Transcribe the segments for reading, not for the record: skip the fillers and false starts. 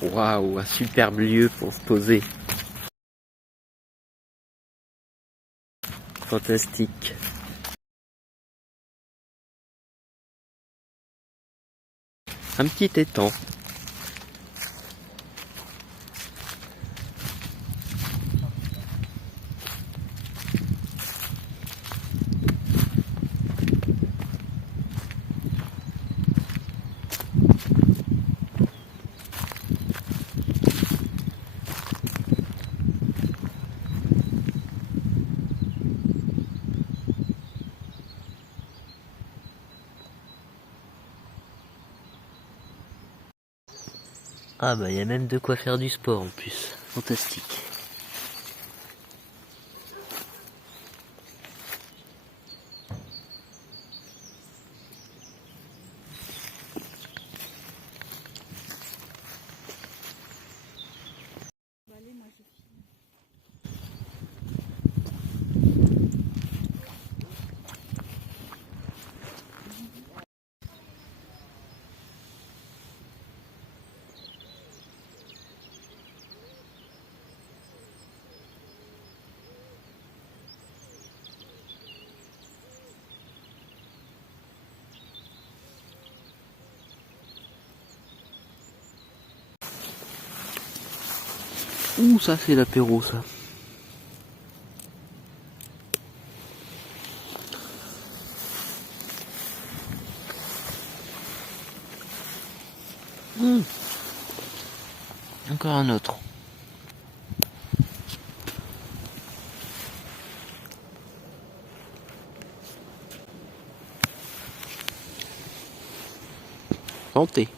Waouh, un superbe lieu pour se poser. Fantastique. Un petit étang. Ah bah il y a même de quoi faire du sport en plus. Fantastique. Ouh, ça c'est l'apéro ça. Encore un autre. Santé.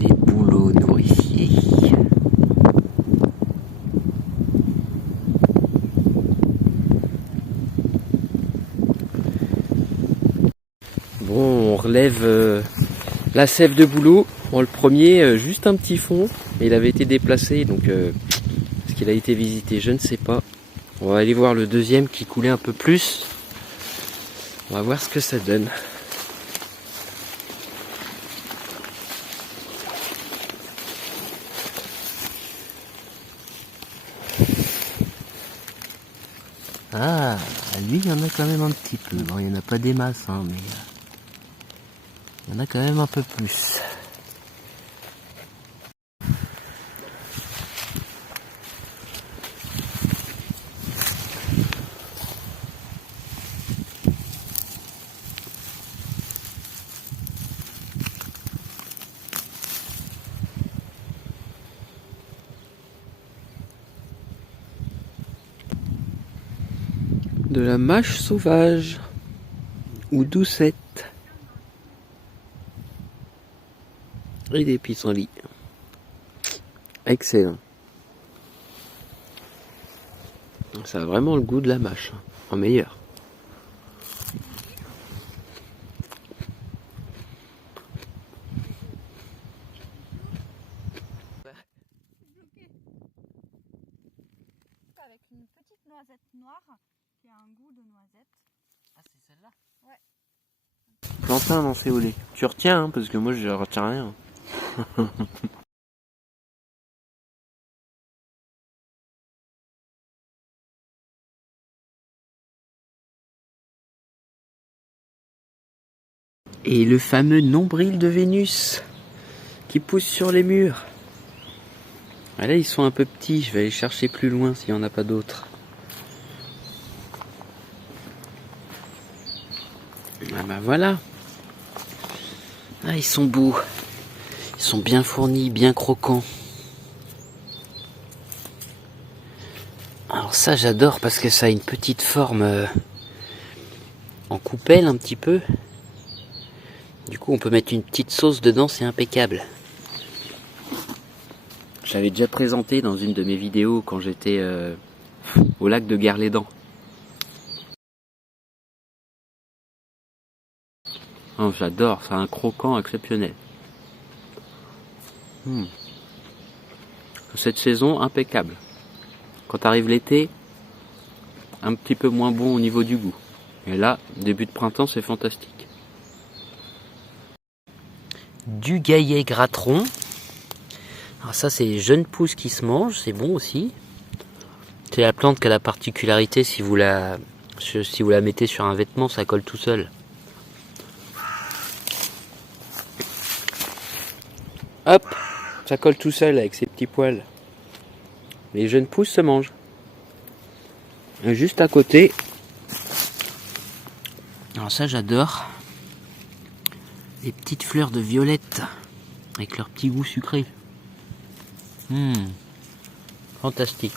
Les bouleaux nourriciers. Bon, on relève la sève de bouleau. Bon, le premier, juste un petit fond. Il avait été déplacé, donc est-ce qu'il a été visité, je ne sais pas. On va aller voir le deuxième qui coulait un peu plus. On va voir ce que ça donne. Ah, lui il y en a quand même un petit peu. Bon, il n'y en a pas des masses, hein, mais il y en a quand même un peu plus. De la mâche sauvage ou doucette et des pissenlits. Excellent. Ça a vraiment le goût de la mâche, en meilleur. Avec une petite noisette noire qui a un goût de noisette. Ah, c'est celle-là? Ouais. Plantain dans ses olés. Tu retiens, hein, parce que moi je retiens rien. Et le fameux nombril de Vénus qui pousse sur les murs. Ah là ils sont un peu petits, je vais aller chercher plus loin s'il n'y en a pas d'autres. Ah bah voilà. Ah ils sont beaux. Ils sont bien fournis, bien croquants. Alors ça j'adore parce que ça a une petite forme en coupelle un petit peu. Du coup on peut mettre une petite sauce dedans, c'est impeccable. J'avais déjà présenté dans une de mes vidéos quand j'étais au lac de Guerlédan. Oh, j'adore, ça a un croquant exceptionnel. Cette saison, impeccable. Quand arrive l'été, un petit peu moins bon au niveau du goût. Et là, début de printemps, c'est fantastique. Du gaillet gratteron. Alors ça, c'est les jeunes pousses qui se mangent, c'est bon aussi. C'est la plante qui a la particularité, si vous la mettez sur un vêtement, ça colle tout seul. Hop, ça colle tout seul avec ses petits poils. Les jeunes pousses se mangent. Et juste à côté, alors ça j'adore, les petites fleurs de violette avec leur petit goût sucré. Fantastique.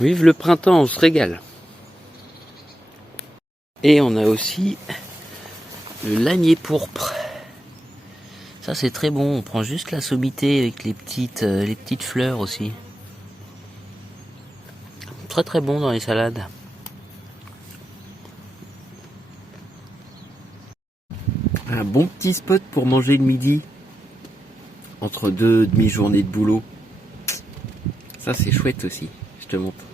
Vive le printemps, on se régale. Et on a aussi le lanier pourpre. Ça c'est très bon, on prend juste la sommité avec les petites fleurs aussi. Très très bon dans les salades. Un bon petit spot pour manger le midi. Entre deux demi-journées de boulot. Ça c'est chouette aussi, je te montre.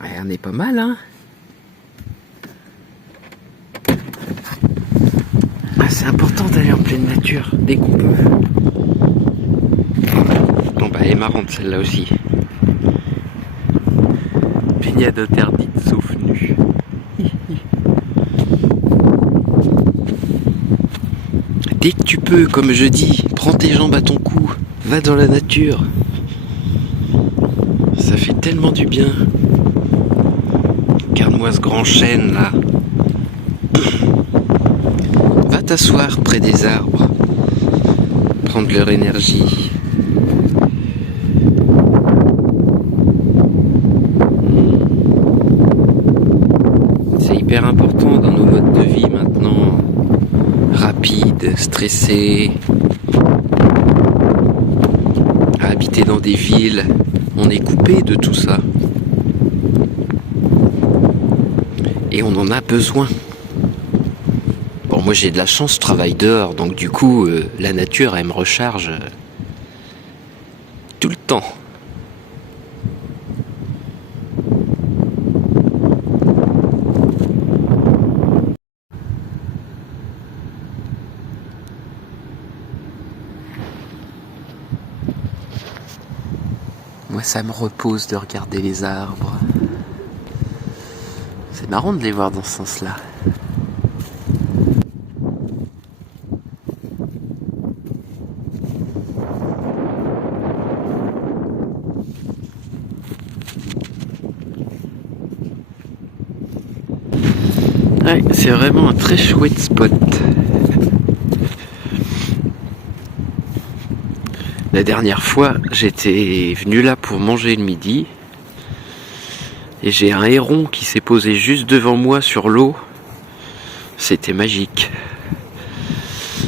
Ouais, on est pas mal, hein. Ah, c'est important d'aller en pleine nature, dès qu'on peut. Bon bah elle est marrante celle-là aussi. Baignade interdite sauf nu. Dès que tu peux, comme je dis, prends tes jambes à ton cou, va dans la nature. Ça fait tellement du bien. Regarde-moi ce grand chêne là. Va t'asseoir près des arbres, prendre leur énergie. C'est hyper important dans nos modes de vie maintenant. Rapide, stressé, à habiter dans des villes, on est coupé de tout ça. Et on en a besoin. Bon, moi j'ai de la chance, je travaille dehors, donc du coup, la nature, elle me recharge tout le temps. Moi, ça me repose de regarder les arbres. C'est marrant de les voir dans ce sens-là. Ouais, c'est vraiment un très chouette spot. La dernière fois, j'étais venu là pour manger le midi. Et j'ai un héron qui s'est posé juste devant moi sur l'eau. C'était magique.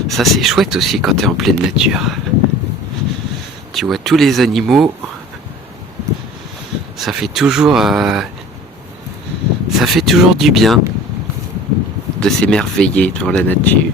Ça c'est chouette aussi quand t'es en pleine nature. Tu vois tous les animaux. Ça fait toujours du bien de s'émerveiller devant la nature.